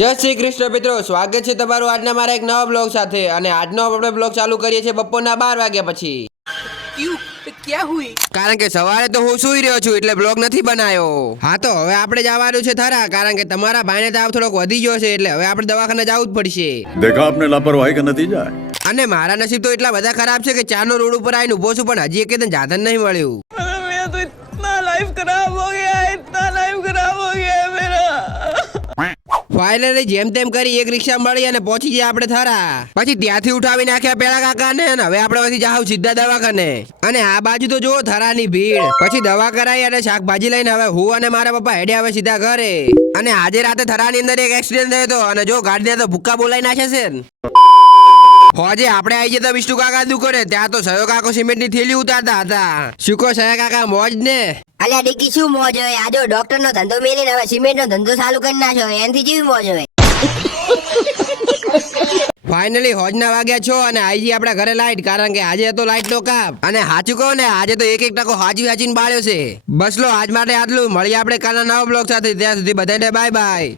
જય શ્રી કૃષ્ણ મિત્રો, સ્વાગત છે તમારું આજના મારા એક નવા બ્લોગ સાથે। અને આજનો આપણે બ્લોગ ચાલુ કરીએ છીએ બપોરના 12 વાગ્યા પછી। क्या हुई? કારણ કે સવારે તો હું સૂઈ રહ્યો છું એટલે બ્લોગ નથી બનાવ્યો। હા તો હવે આપણે જવાનું છે થરા, કારણ કે તમારા ભાઈને તાવ થોડોક વધી ગયો છે એટલે હવે આપણે દવાખાને જવું જ પડશે। देखा आपने लापरवाही का नतीजा है। અને મારા નસીબ તો એટલા બધા ખરાબ છે કે ચાનો રોડ ઉપર આવીને ઊભો છું પણ હજી એક સાધન નહીં મળ્યું। मेरा तो इतना लाइफ खराब हो गया है, इतना लाइफ खराब हो गया है मेरा। ફાઇનલી જેમ તેમ કરી એક રિક્ષા મળી અને પહોંચી ગયા આપણે થરા। પછી ત્યાંથી ઉઠાવી નાખ્યા પેલા કાકાને અને હવે આપણે પછી જાવ સીધા દવાખાને। અને આ બાજુ તો જુઓ થરાની ભીડ। પછી દવા કરાઈ અને શાકભાજી લઈને હવે હું અને મારા પપ્પા હેડ્યા હવે સીધા ઘરે। અને આજે રાતે થરાની અંદર એક એક્સિડન્ટ થયો હતો અને જો ગાડીને તો ભૂક્કા બોલાઈ નાખે છે। હોજે આપણે આવી જતા વિષ્ણુ કાકા દુકાને, ત્યાં તો સયો કાકો સિમેન્ટની થેલી ઉતારતા હતા। શું કહો સયા કાકા, મોજ ને? અલ્યા ડિકી શું મોજ હોય? આ જો ડોક્ટર નો ધંધો મેલીને હવે સિમેન્ટ નો ધંધો ચાલુ કરી નાખ્યો, એનથી જેવી મોજ હોય। ફાઇનલી હોજના વાગ્યા છો અને આઈજી આપણા ઘરે લાઈટ, કારણ કે આજે હતો લાઈટ નો કાપ। અને સાચું કહો ને, આજે તો એક ટકો હાચીને બાળ્યો છે। બસ લો આજ માટે આટલું, મળીએ આપણે કાલના નવા બ્લોગ સાથે। ત્યાં સુધી બધાને બાય બાય।